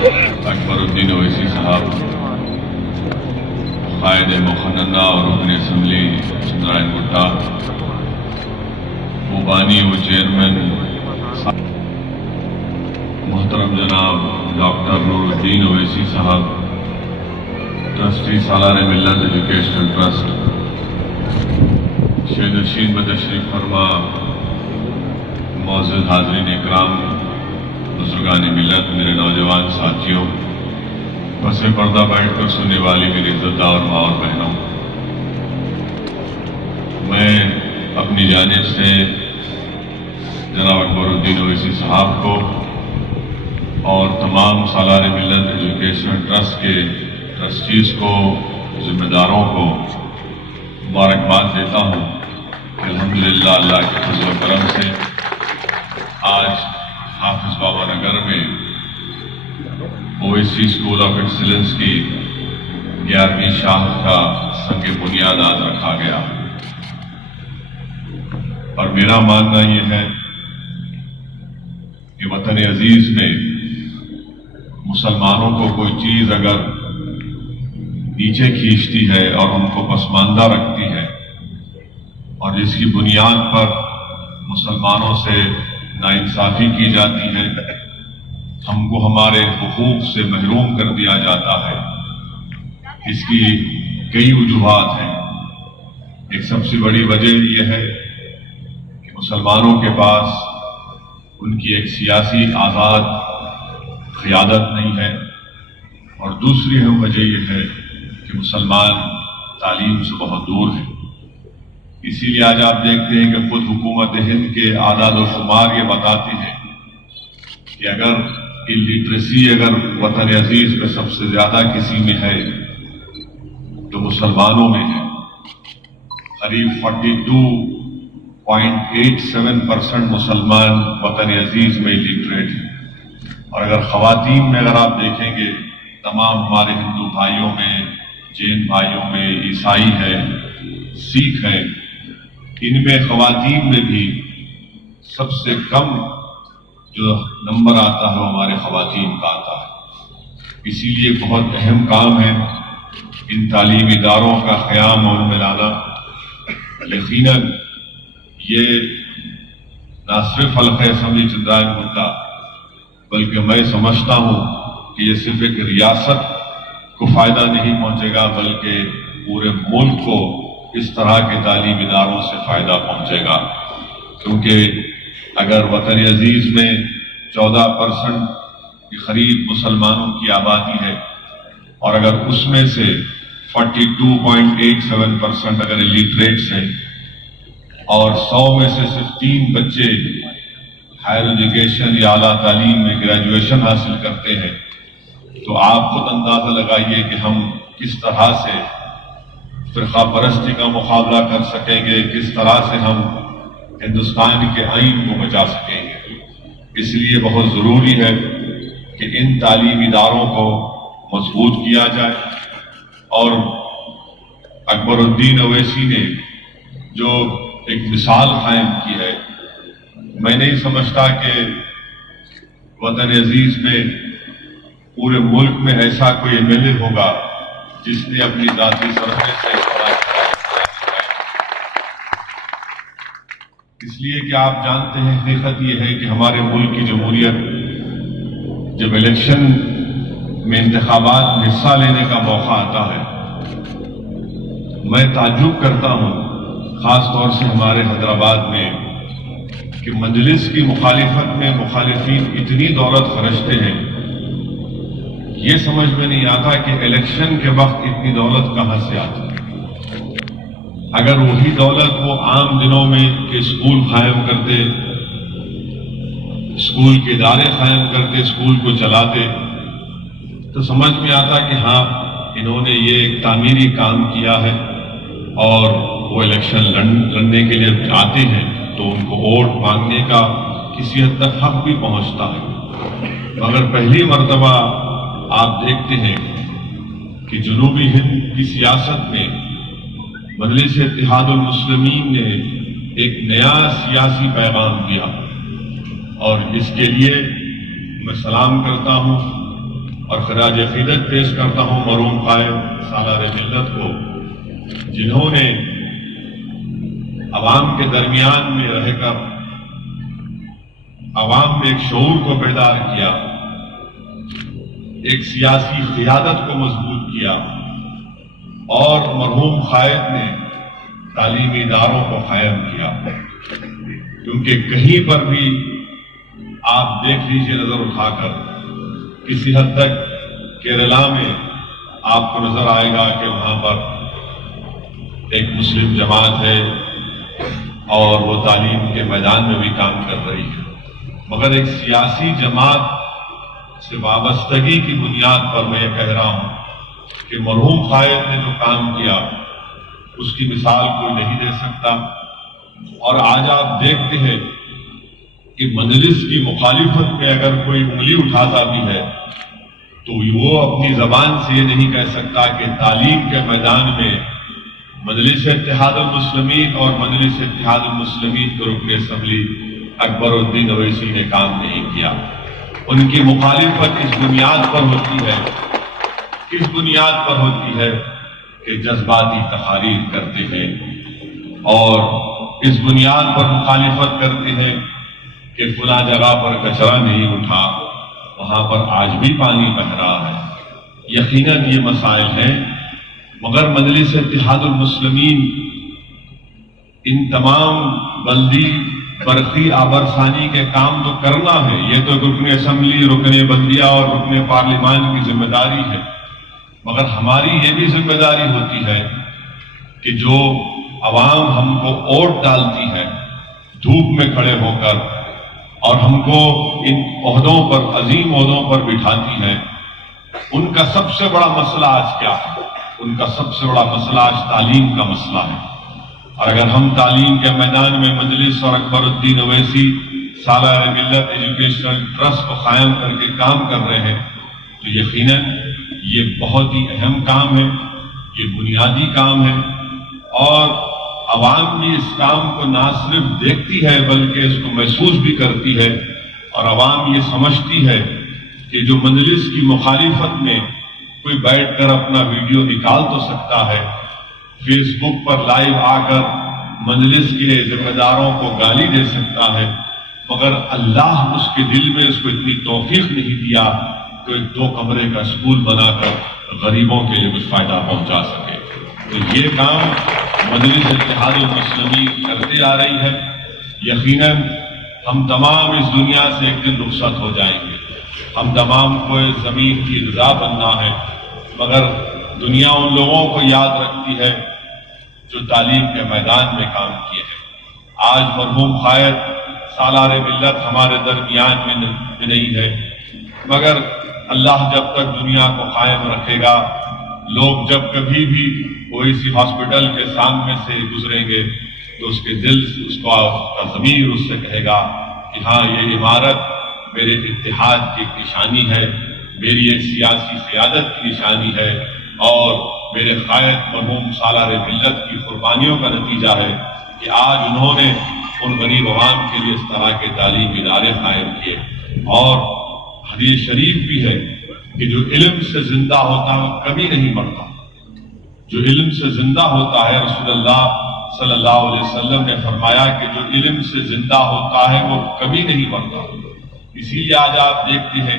اکبر الدین اویسی صاحب قائد مخننہ اور رکن اسمبلی چندرائن گٹا، بانی و چیئرمین محترم جناب ڈاکٹر نور الدین اویسی صاحب، ٹرسٹی سالار ملت ایجوکیشنل ٹرسٹ، شہید نشین بتشریف فرما معزز حاضرین اکرام، بزرگان ملت، میرے نوجوان ساتھیوں، پس پردہ بیٹھ کر سننے والی میری عزتدار ماں اور بہنوں، میں اپنی جانب سے جناب اکبر الدین اویسی صاحب کو اور تمام سالار ملت ایجوکیشنل ٹرسٹ کے ٹرسٹیز کو، ذمہ داروں کو مبارکباد دیتا ہوں کہ الحمدللہ اللہ کے فضل و کرم سے آج حافظ بابا نگر میں اویسی اسکول آف ایکسیلنس کی 11ویں شاخ کا سنگ بنیاد آج رکھا گیا، اور میرا ماننا یہ ہے کہ وطن عزیز میں مسلمانوں کو کوئی چیز اگر نیچے کھینچتی ہے اور ان کو پسماندہ رکھتی ہے، اور جس کی بنیاد پر مسلمانوں سے ناانصافی کی جاتی ہے، ہم کو ہمارے حقوق سے محروم کر دیا جاتا ہے، اس کی کئی وجوہات ہیں۔ ایک سب سے بڑی وجہ یہ ہے کہ مسلمانوں کے پاس ان کی ایک سیاسی آزاد قیادت نہیں ہے، اور دوسری اہم وجہ یہ ہے کہ مسلمان تعلیم سے بہت دور ہیں۔ اسی لیے آج آپ دیکھتے ہیں کہ خود حکومت ہند کے اعداد و شمار یہ بتاتے ہیں کہ اگر الٹریسی اگر وطن عزیز میں سب سے زیادہ کسی میں ہے تو مسلمانوں میں ہے۔ قریب 42.87% مسلمان وطن عزیز میں الٹریٹ ہیں، اور اگر خواتین میں اگر آپ دیکھیں گے، تمام ہمارے ہندو بھائیوں میں، جین بھائیوں میں، عیسائی ہے، سکھ ہے، ان میں خواتین میں بھی سب سے کم جو نمبر آتا ہے وہ ہمارے خواتین کا آتا ہے۔ اسی لیے بہت اہم کام ہے ان تعلیمی اداروں کا قیام اور میں لانا۔ یقیناً یہ نہ صرف حلقہ اسمبلی چندرائن گٹا، بلکہ میں سمجھتا ہوں کہ یہ صرف ایک ریاست کو فائدہ نہیں پہنچے گا، بلکہ پورے ملک کو اس طرح کے تعلیمی اداروں سے فائدہ پہنچے گا، کیونکہ اگر وطن عزیز میں 14% کے قریب مسلمانوں کی آبادی ہے، اور اگر اس میں سے 42.87% اگر الٹریٹس ہیں، اور 100 میں سے صرف 3 بچے ہائر ایجوکیشن یا اعلیٰ تعلیم میں گریجویشن حاصل کرتے ہیں، تو آپ خود اندازہ لگائیے کہ ہم کس طرح سے فرقہ پرستی کا مقابلہ کر سکیں گے، کس طرح سے ہم ہندوستان کے آئین کو بچا سکیں گے۔ اس لیے بہت ضروری ہے کہ ان تعلیمی اداروں کو مضبوط کیا جائے، اور اکبر الدین اویسی نے جو ایک مثال قائم کی ہے، میں نہیں سمجھتا کہ وطن عزیز میں پورے ملک میں ایسا کوئی ایم ایل اے ہوگا جس نے اپنی ذاتی سرمے سے اس لیے کہ آپ جانتے ہیں حقیقت یہ ہے کہ ہمارے ملک کی جمہوریت جب الیکشن میں انتخابات میں حصہ لینے کا موقع آتا ہے، میں تعجب کرتا ہوں خاص طور سے ہمارے حیدرآباد میں کہ مجلس کی مخالفت میں مخالفین اتنی دولت خرچتے ہیں، یہ سمجھ میں نہیں آتا کہ الیکشن کے وقت اتنی دولت کہاں سے آتی ہے۔ اگر وہی دولت وہ عام دنوں میں کہ اسکول قائم کرتے، اسکول کے ادارے قائم کرتے، اسکول کو چلاتے، تو سمجھ میں آتا کہ ہاں انہوں نے یہ ایک تعمیری کام کیا ہے، اور وہ الیکشن لڑنے کے لیے آتے ہیں تو ان کو ووٹ مانگنے کا کسی حد تک حق بھی پہنچتا ہے۔ مگر پہلی مرتبہ آپ دیکھتے ہیں کہ جنوبی ہند کی سیاست میں مجلس اتحاد المسلمین نے ایک نیا سیاسی پیغام دیا، اور اس کے لیے میں سلام کرتا ہوں اور خراج عقیدت پیش کرتا ہوں مرحوم قائد سالار ملت کو، جنہوں نے عوام کے درمیان میں رہ کر عوام میں ایک شعور کو بیدار کیا، ایک سیاسی قیادت کو مضبوط کیا، اور مرحوم قائد نے تعلیمی اداروں کو قائم کیا۔ کیونکہ کہیں پر بھی آپ دیکھ لیجیے نظر اٹھا کر، کسی حد تک کیرلا میں آپ کو نظر آئے گا کہ وہاں پر ایک مسلم جماعت ہے اور وہ تعلیم کے میدان میں بھی کام کر رہی ہے، مگر ایک سیاسی جماعت سے وابستگی کی بنیاد پر میں یہ کہہ رہا ہوں کہ مرحوم قائد نے جو کام کیا اس کی مثال کوئی نہیں دے سکتا۔ اور آج آپ دیکھتے ہیں کہ مجلس کی مخالفت میں اگر کوئی انگلی اٹھاتا بھی ہے تو وہ اپنی زبان سے یہ نہیں کہہ سکتا کہ تعلیم کے میدان میں مجلس اتحاد المسلمین اور مجلس اتحاد المسلمین کے رکن اسمبلی اکبر الدین اویسی نے کام نہیں کیا۔ ان کی مخالفت اس بنیاد پر ہوتی ہے، کس بنیاد پر ہوتی ہے کہ جذباتی تقاریر کرتے ہیں، اور اس بنیاد پر مخالفت کرتے ہیں کہ فلاں جگہ پر کچرا نہیں اٹھا، وہاں پر آج بھی پانی بہہ رہا ہے۔ یقیناً یہ مسائل ہیں، مگر مجلس اتحاد المسلمین ان تمام بلدی برقی آبرسانی کے کام تو کرنا ہے، یہ تو رکن اسمبلی، رکن بلدیہ اور رکن پارلیمان کی ذمہ داری ہے، مگر ہماری یہ بھی ذمہ داری ہوتی ہے کہ جو عوام ہم کو ووٹ ڈالتی ہے دھوپ میں کھڑے ہو کر اور ہم کو ان عہدوں پر، عظیم عہدوں پر بٹھاتی ہے، ان کا سب سے بڑا مسئلہ آج کیا ہے؟ ان کا سب سے بڑا مسئلہ آج تعلیم کا مسئلہ ہے۔ اور اگر ہم تعلیم کے میدان میں مجلس اور اکبر الدین اویسی سالار ملت ایجوکیشنل ٹرسٹ کو قائم کر کے کام کر رہے ہیں تو یقیناً یہ بہت ہی اہم کام ہے، یہ بنیادی کام ہے، اور عوام بھی اس کام کو نہ صرف دیکھتی ہے بلکہ اس کو محسوس بھی کرتی ہے، اور عوام یہ سمجھتی ہے کہ جو مجلس کی مخالفت میں کوئی بیٹھ کر اپنا ویڈیو نکال تو سکتا ہے، فیس بک پر لائیو آ کر مجلس کے ذمہ داروں کو گالی دے سکتا ہے، مگر اللہ اس کے دل میں اس کو اتنی توفیق نہیں دیا کہ ایک 2 کمرے کا اسکول بنا کر غریبوں کے لیے کچھ فائدہ پہنچا سکے۔ تو یہ کام مجلس اتحاد المسلمین کرتے آ رہی ہے۔ یقیناً ہم تمام اس دنیا سے ایک دن رخصت ہو جائیں گے، ہم تمام کو اس زمین کی غذا بننا ہے، مگر دنیا ان لوگوں کو یاد رکھتی ہے جو تعلیم کے میدان میں کام کیے ہیں۔ آج مرحوم قائد سالار ملت ہمارے درمیان میں نہیں ہے، مگر اللہ جب تک دنیا کو قائم رکھے گا، لوگ جب کبھی بھی اویسی ہاسپٹل کے سامنے سے گزریں گے تو اس کے دل، اس کا ضمیر اس سے کہے گا کہ ہاں یہ عمارت میرے اتحاد کی ایک نشانی ہے، میری ایک سیاسی قیادت کی نشانی ہے، اور میرے قائد مرحوم سالار ملت کی قربانیوں کا نتیجہ ہے کہ آج انہوں نے ان غریب عوام کے لیے اس طرح کے تعلیمی ادارے قائم کیے۔ اور حدیث شریف بھی ہے کہ جو علم سے زندہ ہوتا ہے وہ کبھی نہیں مرتا، جو علم سے زندہ ہوتا ہے، رسول اللہ صلی اللہ علیہ وسلم نے فرمایا کہ جو علم سے زندہ ہوتا ہے وہ کبھی نہیں مرتا۔ اسی لیے آج آپ دیکھتے ہیں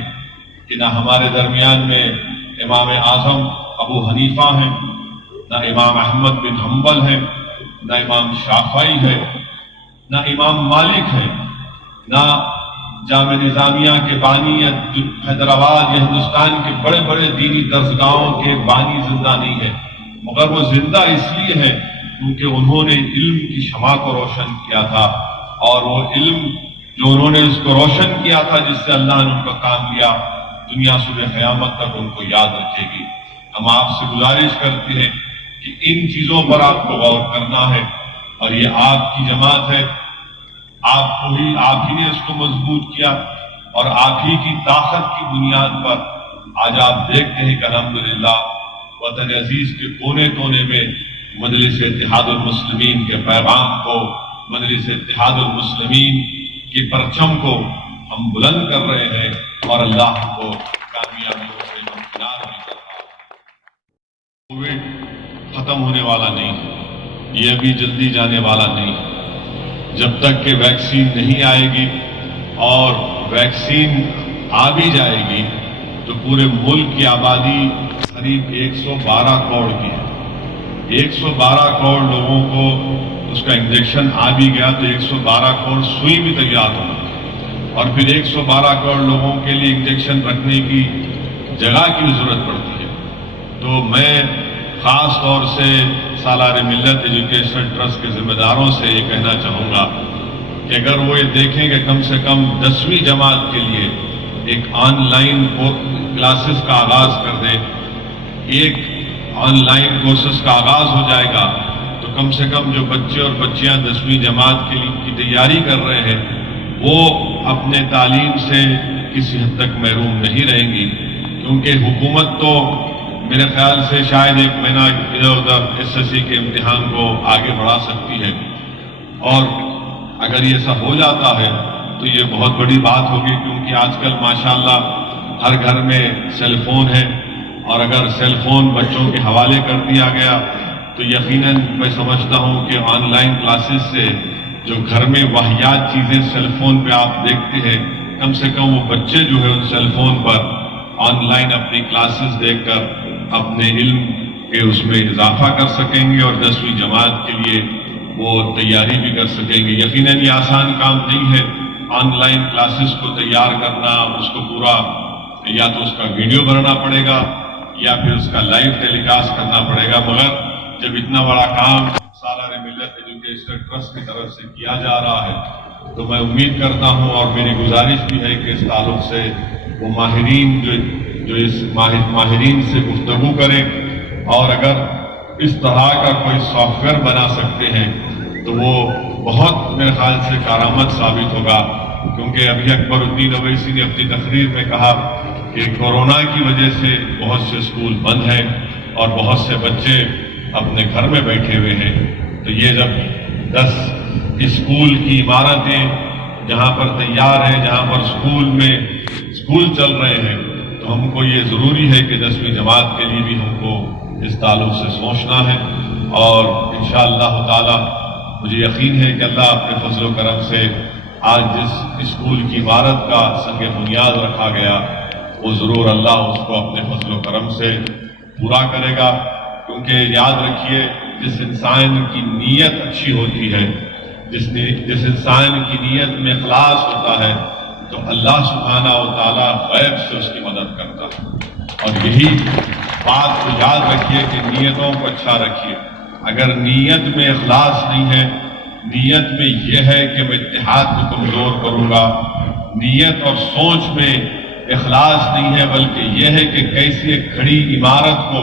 کہ نہ ہمارے درمیان میں امام اعظم ابو حنیفہ ہیں، نہ امام احمد بن حنبل ہیں، نہ امام شافعی ہے، نہ امام مالک ہے، نہ جامع نظامیہ کے بانی یا حیدرآباد یا ہندوستان کے بڑے بڑے دینی درسگاہوں کے بانی زندہ نہیں ہے، مگر وہ زندہ اس لیے ہے کیونکہ انہوں نے علم کی شمع کو روشن کیا تھا، اور وہ علم جو انہوں نے اس کو روشن کیا تھا جس سے اللہ نے ان کا کام لیا، دنیا صبح قیامت تک ان کو یاد رکھے گی۔ ہم آپ سے گزارش کرتے ہیں کہ ان چیزوں پر آپ کو غور کرنا ہے، اور یہ آپ کی جماعت ہے، آپ ہی نے اس کو مضبوط کیا، اور آپ ہی کی طاقت کی بنیاد پر آج آپ دیکھتے ہیں کہ الحمدللہ وطن عزیز کے کونے کونے میں مجلس اتحاد المسلمین کے پیغام کو، مجلس اتحاد المسلمین کے پرچم کو ہم بلند کر رہے ہیں، اور اللہ کو کامیابیوں سے کووڈ ختم ہونے والا نہیں ہے، یہ ابھی جلدی جانے والا نہیں ہے۔ جب تک کہ ویکسین نہیں آئے گی اور ویکسین آ بھی جائے گی تو پورے ملک کی آبادی قریب 112 کروڑ کی ہے۔ 112 کروڑ لوگوں کو اس کا انجیکشن آ بھی گیا تو 112 کروڑ سوئی بھی تیار ہونا، اور پھر 112 کروڑ لوگوں کے لیے انجیکشن رکھنے کی جگہ کی بھی ضرورت پڑتی ہے۔ تو میں خاص طور سے سالار ملت ایجوکیشنل ٹرسٹ کے ذمہ داروں سے یہ کہنا چاہوں گا کہ اگر وہ یہ دیکھیں کہ کم سے کم 10ویں جماعت کے لیے ایک آن لائن کلاسز کا آغاز کر دیں، ایک آن لائن کورسز کا آغاز ہو جائے گا تو کم سے کم جو بچے اور بچیاں 10ویں جماعت کے لیے کی تیاری کر رہے ہیں وہ اپنے تعلیم سے کسی حد تک محروم نہیں رہیں گی، کیونکہ حکومت تو میرے خیال سے شاید ایک مہینہ ادھر ادھر SSC کے امتحان کو آگے بڑھا سکتی ہے، اور اگر یہ سب ہو جاتا ہے تو یہ بہت بڑی بات ہوگی، کیونکہ آج کل ماشاءاللہ ہر گھر میں سیل فون ہے، اور اگر سیل فون بچوں کے حوالے کر دیا گیا تو یقیناً میں سمجھتا ہوں کہ آن لائن کلاسز سے جو گھر میں واہیات چیزیں سیل فون پہ آپ دیکھتے ہیں، کم سے کم وہ بچے جو ہے ان سیل فون پر آن لائن اپنی کلاسز دیکھ کر اپنے علم کے اس میں اضافہ کر سکیں گے، اور 10ویں جماعت کے لیے وہ تیاری بھی کر سکیں گے۔ یقیناً یہ آسان کام نہیں ہے آن لائن کلاسز کو تیار کرنا، اس کو پورا یا تو اس کا ویڈیو بنانا پڑے گا یا پھر اس کا لائیو ٹیلی کاسٹ کرنا پڑے گا، مگر جب اتنا بڑا کام سالار ملت ایجوکیشنل ٹرسٹ کی طرف سے کیا جا رہا ہے تو میں امید کرتا ہوں، اور میری گزارش بھی ہے کہ اس تعلق سے وہ ماہرین جو اس ماہرین سے گفتگو کریں، اور اگر اس طرح کا کوئی سافٹ ویئر بنا سکتے ہیں تو وہ بہت میرے خیال سے کارآمد ثابت ہوگا، کیونکہ ابھی اکبر الدین اویسی نے اپنی تقریر میں کہا کہ کورونا کی وجہ سے بہت سے اسکول بند ہیں اور بہت سے بچے اپنے گھر میں بیٹھے ہوئے ہیں، تو یہ جب 10 اسکول کی عمارتیں جہاں پر تیار ہیں، جہاں پر اسکول چل رہے ہیں، تو ہم کو یہ ضروری ہے کہ 10ویں جماعت کے لیے بھی ہم کو اس تعلق سے سوچنا ہے، اور انشاءاللہ تعالی مجھے یقین ہے کہ اللہ اپنے فضل و کرم سے آج جس اسکول کی عمارت کا سنگ بنیاد رکھا گیا وہ ضرور اللہ اس کو اپنے فضل و کرم سے پورا کرے گا، کیونکہ یاد رکھیے جس انسان کی نیت اچھی ہوتی ہے، جس انسان کی نیت میں اخلاص ہوتا ہے تو اللہ سبحانہ و تعالیٰ غیب سے اس کی مدد کرتا ہے، اور یہی بات کو یاد رکھیے کہ نیتوں کو اچھا رکھیے۔ اگر نیت میں اخلاص نہیں ہے، نیت میں یہ ہے کہ میں اتحاد کو کمزور کروں گا، نیت اور سوچ میں اخلاص نہیں ہے، بلکہ یہ ہے کہ کیسی ایک کھڑی عمارت کو،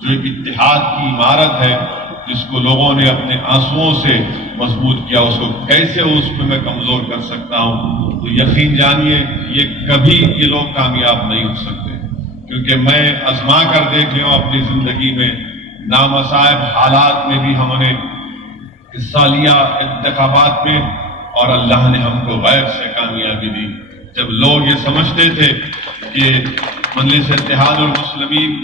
جو ایک اتحاد کی عمارت ہے جس کو لوگوں نے اپنے آنسوؤں سے مضبوط کیا، اس کو کیسے اس پہ میں کمزور کر سکتا ہوں، تو یقین جانیے یہ کبھی یہ لوگ کامیاب نہیں ہو سکتے، کیونکہ میں آزما کر دیکھ لیا ہوں اپنی زندگی میں، نامصائب حالات میں بھی ہم نے حصہ لیا انتخابات میں، اور اللہ نے ہم کو غیب سے کامیابی دی۔ جب لوگ یہ سمجھتے تھے کہ مجلس اتحاد المسلمین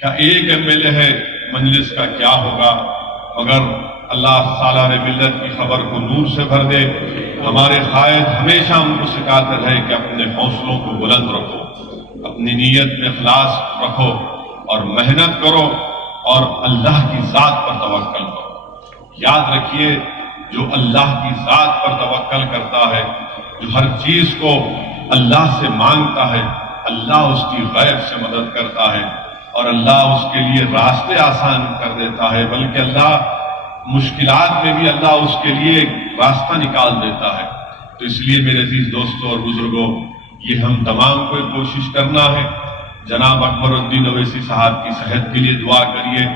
کا ایک MLA ہے، مجلس کا کیا ہوگا، مگر اللہ سالار ملت کی خبر کو نور سے بھر دے۔ ہمارے قائد ہمیشہ ہم کو سکھاتے رہے کہ اپنے حوصلوں کو بلند رکھو، اپنی نیت میں اخلاص رکھو اور محنت کرو، اور اللہ کی ذات پر توکل کرو۔ یاد رکھیے جو اللہ کی ذات پر توکل کرتا ہے، جو ہر چیز کو اللہ سے مانگتا ہے، اللہ اس کی غیب سے مدد کرتا ہے، اور اللہ اس کے لیے راستے آسان کر دیتا ہے، بلکہ اللہ مشکلات میں بھی اللہ اس کے لیے راستہ نکال دیتا ہے۔ تو اس لیے میرے عزیز دوستوں اور بزرگوں، یہ ہم تمام کو کوشش کرنا ہے، جناب اکبر الدین اویسی صاحب کی صحت کے لیے دعا کریے۔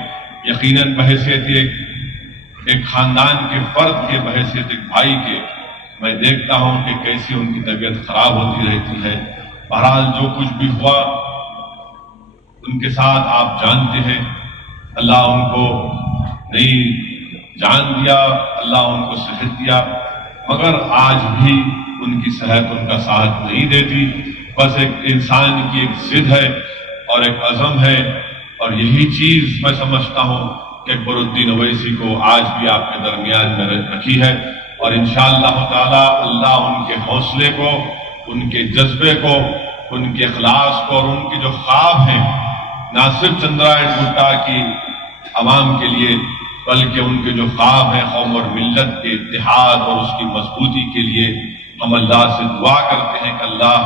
یقیناً بحیثیت ایک خاندان کے فرد کے، بحیثیت ایک بھائی کے، میں دیکھتا ہوں کہ کیسی ان کی طبیعت خراب ہوتی رہتی ہے۔ بہرحال جو کچھ بھی ہوا ان کے ساتھ آپ جانتے ہیں، اللہ ان کو نہیں جان دیا، اللہ ان کو صحت دیا، مگر آج بھی ان کی صحت ان کا ساتھ نہیں دیتی۔ بس ایک انسان کی ایک ضد ہے اور ایک عزم ہے اور یہی چیز میں سمجھتا ہوں کہ اکبر الدین اویسی کو آج بھی آپ کے درمیان میں رکھی ہے، اور انشاءاللہ تعالی اللہ ان کے حوصلے کو، ان کے جذبے کو، ان کے اخلاص کو اور ان کے جو خواب ہیں نہ صرف چندرائن گٹا کی عوام کے لیے بلکہ ان کے جو خواب ہیں قوم اور ملت کے اتحاد اور اس کی مضبوطی کے لیے، ہم اللہ سے دعا کرتے ہیں کہ اللہ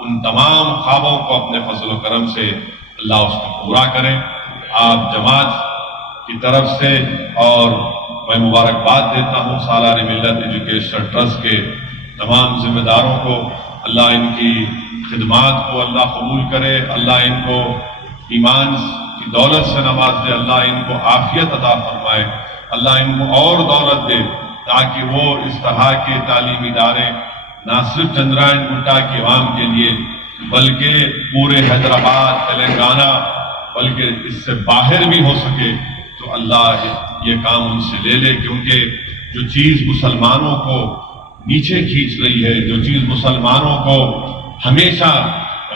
ان تمام خوابوں کو اپنے فضل و کرم سے اللہ اس کو پورا کرے۔ آپ جماعت کی طرف سے اور میں مبارکباد دیتا ہوں سالار ملت ایجوکیشنل ٹرسٹ کے تمام ذمہ داروں کو، اللہ ان کی خدمات کو اللہ قبول کرے، اللہ ان کو ایمان کی دولت سے نواز دے، اللہ ان کو عافیت عطا فرمائے، اللہ ان کو اور دولت دے تاکہ وہ اس طرح کے تعلیمی ادارے نہ صرف چندرائن گٹا کی عوام کے لیے بلکہ پورے حیدرآباد، تلنگانہ بلکہ اس سے باہر بھی ہو سکے، تو اللہ یہ کام ان سے لے لے، کیونکہ جو چیز مسلمانوں کو نیچے کھینچ رہی ہے، جو چیز مسلمانوں کو ہمیشہ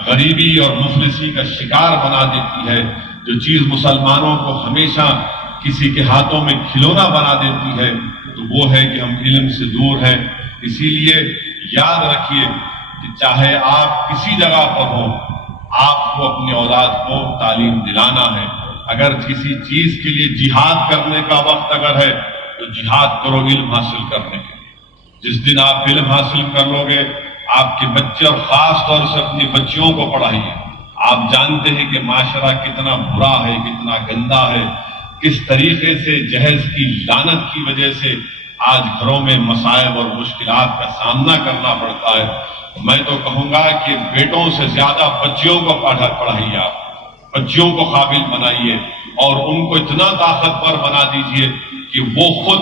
غریبی اور مفلسی کا شکار بنا دیتی ہے، جو چیز مسلمانوں کو ہمیشہ کسی کے ہاتھوں میں کھلونا بنا دیتی ہے، تو وہ ہے کہ ہم علم سے دور ہیں۔ اسی لیے یاد رکھیے کہ چاہے آپ کسی جگہ پر ہوں، آپ کو اپنی اولاد کو تعلیم دلانا ہے۔ اگر کسی چیز کے لیے جہاد کرنے کا وقت اگر ہے تو جہاد کرو علم حاصل کرنے کے۔ جس دن آپ علم حاصل کر لو گے، آپ کے بچے اور خاص طور سے اپنی بچیوں کو پڑھائیے۔ آپ جانتے ہیں کہ معاشرہ کتنا برا ہے، کتنا گندا ہے، کس طریقے سے جہیز کی لعنت کی وجہ سے آج گھروں میں مصائب اور مشکلات کا سامنا کرنا پڑتا ہے۔ میں تو کہوں گا کہ بیٹوں سے زیادہ بچیوں کو پڑھائیے، آپ بچیوں کو قابل بنائیے اور ان کو اتنا طاقتور بنا دیجئے کہ وہ خود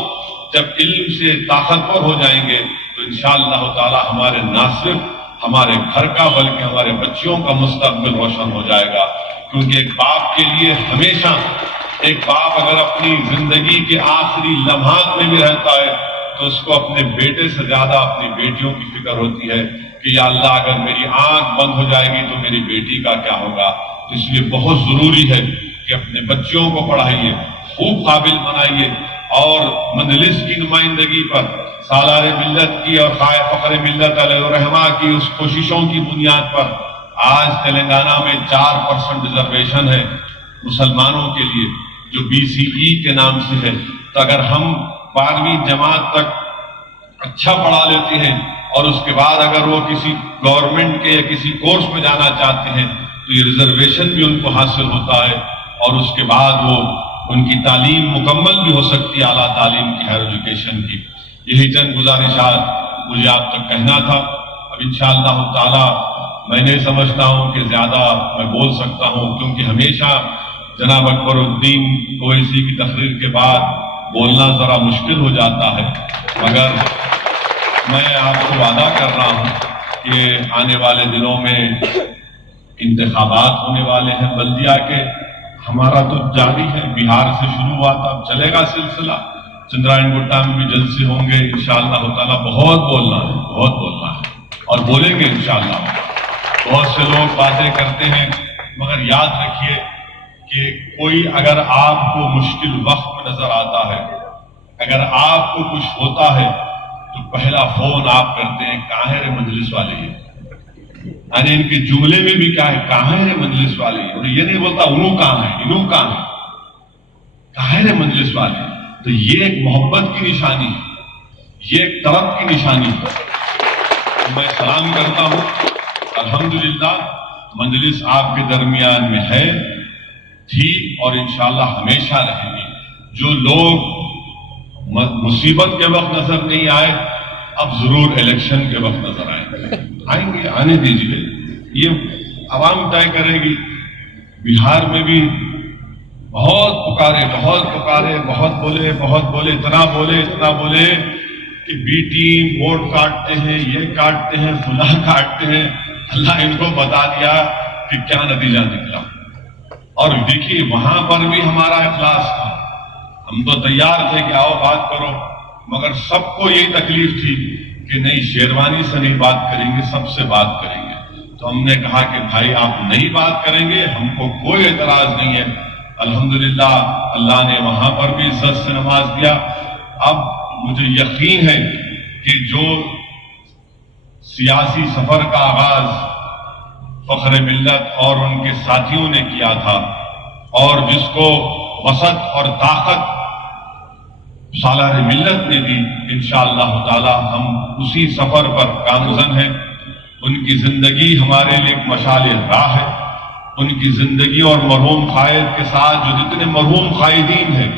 جب علم سے طاقتور ہو جائیں گے تو انشاءاللہ تعالی ہمارے نہ صرف ہمارے گھر کا بلکہ ہمارے بچیوں کا مستقبل روشن ہو جائے گا۔ کیونکہ ایک باپ کے لیے ہمیشہ، ایک باپ اگر اپنی زندگی کے آخری لمحات میں بھی رہتا ہے تو اس کو اپنے بیٹے سے زیادہ اپنی بیٹیوں کی فکر ہوتی ہے کہ یا اللہ اگر میری آنکھ بند ہو جائے گی تو میری بیٹی کا کیا ہوگا۔ اس لیے بہت ضروری ہے کہ اپنے بچوں کو پڑھائیے، خوب قابل بنائیے، اور مجلس کی نمائندگی پر سالار ملت کی اور قائد فخر ملت علیہ الرحمہ کی اس کوششوں کی بنیاد پر آج تلنگانہ میں 4% ریزرویشن ہے مسلمانوں کے لیے جو BCE کے نام سے ہے۔ تو اگر ہم 12ویں جماعت تک اچھا پڑھا لیتے ہیں اور اس کے بعد اگر وہ کسی گورنمنٹ کے یا کسی کورس میں جانا چاہتے ہیں تو یہ ریزرویشن بھی ان کو حاصل ہوتا ہے، اور اس کے بعد وہ ان کی تعلیم مکمل بھی ہو سکتی ہے، اعلیٰ تعلیم کی، ہائر ایجوکیشن کی۔ یہی چند گزارشات مجھے آپ تک کہنا تھا۔ اب انشاءاللہ تعالی میں نہیں سمجھتا ہوں کہ زیادہ میں بول سکتا ہوں، کیونکہ ہمیشہ جناب اکبر الدین اویسی کی تقریر کے بعد بولنا ذرا مشکل ہو جاتا ہے، مگر میں آپ کو وعدہ کر رہا ہوں کہ آنے والے دنوں میں انتخابات ہونے والے ہیں بلدیہ کے، ہمارا تو جاری ہے، بہار سے شروع ہوا تھا، اب چلے گا سلسلہ، چندرائن گٹا میں بھی جلسے ہوں گے انشاءاللہ تعالیٰ۔ بہت بولنا ہے، بہت بولنا ہے اور بولیں گے انشاءاللہ۔ بہت سے لوگ باتیں کرتے ہیں، مگر یاد رکھیے کہ کوئی اگر آپ کو مشکل وقت میں نظر آتا ہے، اگر آپ کو کچھ ہوتا ہے تو پہلا فون آپ کرتے ہیں کہاں ہے رے مجلس والے، یعنی ان کے جملے میں بھی کیا ہے، کہاں ہے مجلس والے، اور یہ نہیں بولتا انہوں کہاں ہے، انہوں کہاں ہے، کہاں ہے مجلس والے۔ تو یہ ایک محبت کی نشانی ہے، یہ ایک طرف کی نشانی ہے۔ میں سلام کرتا ہوں، الحمدللہ مجلس آپ کے درمیان میں ہے، تھی اور انشاءاللہ ہمیشہ رہے گی۔ جو لوگ مصیبت کے وقت نظر نہیں آئے، اب ضرور الیکشن کے وقت نظر آئیں گے، آنے دیجئے، یہ عوام طے کرے گی۔ بہار میں بھی بہت پکارے، بہت بولے، اتنا بولے کہ بی ٹیم ووٹ کاٹتے ہیں، یہ کاٹتے ہیں، فلاں کاٹتے ہیں۔ اللہ ان کو بتا دیا کہ کیا نتیجہ نکلا۔ اور دیکھیے وہاں پر بھی ہمارا اخلاص تھا، ہم تو تیار تھے کہ آؤ بات کرو، مگر سب کو یہی تکلیف تھی کہ نہیں شیروانی سے نہیں بات کریں گے، سب سے بات کریں گے۔ تو ہم نے کہا کہ بھائی آپ نہیں بات کریں گے، ہم کو کوئی اعتراض نہیں ہے، الحمدللہ اللہ نے وہاں پر بھی عزت سے نواز دیا۔ اب مجھے یقین ہے کہ جو سیاسی سفر کا آغاز فخر ملت اور ان کے ساتھیوں نے کیا تھا، اور جس کو وسعت اور طاقت سالار ملت نے دی، انشاءاللہ تعالی ہم اسی سفر پر گامزن ہیں۔ ان کی زندگی ہمارے لیے ایک مشعل راہ ہے۔ ان کی زندگی اور مرحوم قائد کے ساتھ جو جتنے مرحوم قائدین ہیں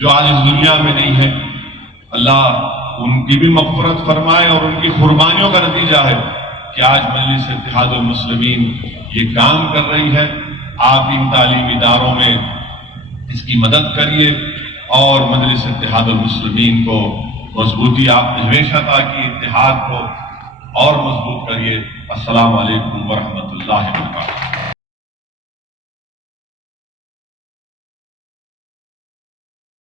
جو آج اس دنیا میں نہیں ہیں، اللہ ان کی بھی مغفرت فرمائے، اور ان کی قربانیوں کا نتیجہ ہے کہ آج مجلس اتحاد المسلمین یہ کام کر رہی ہے۔ آپ ان تعلیمی اداروں میں اس کی مدد کریے اور مجلس اتحاد المسلمین کو مضبوطی آپ نے ہمیشہ عطا کی، اتحاد کو اور مضبوط کریے۔ السلام علیکم ورحمۃ اللہ وبرکاتہ۔